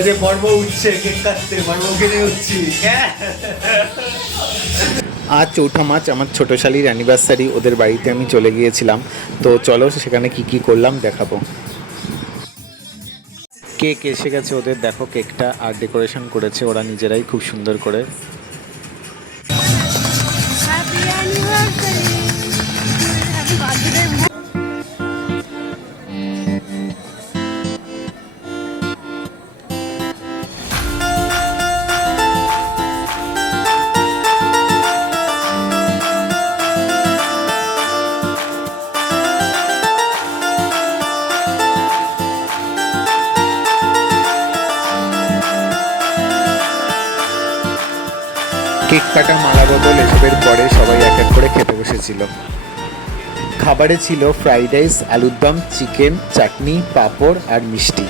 এদের পর্ব উঠছে, কেক কাটতে পর্বকে নিয়ে উঠছি। আজ 4 মার্চ আমার ছোটো শালির অ্যানিভার্সারি, ওদের বাড়িতে আমি চলে গিয়েছিলাম। তো চলো সেখানে কি কি করলাম দেখাবো। কেক এসে গেছে ওদের, দেখো কেকটা, আর ডেকোরেশন করেছে ওরা নিজেরাই খুব সুন্দর করে। কেক কাটা, মালা বদল এসবের পরে সবাই এক এক করে খেতে বসেছিল। খাবারে ছিল ফ্রাইড রাইস, আলুর দম, চিকেন, চাটনি, পাঁপড় আর মিষ্টি।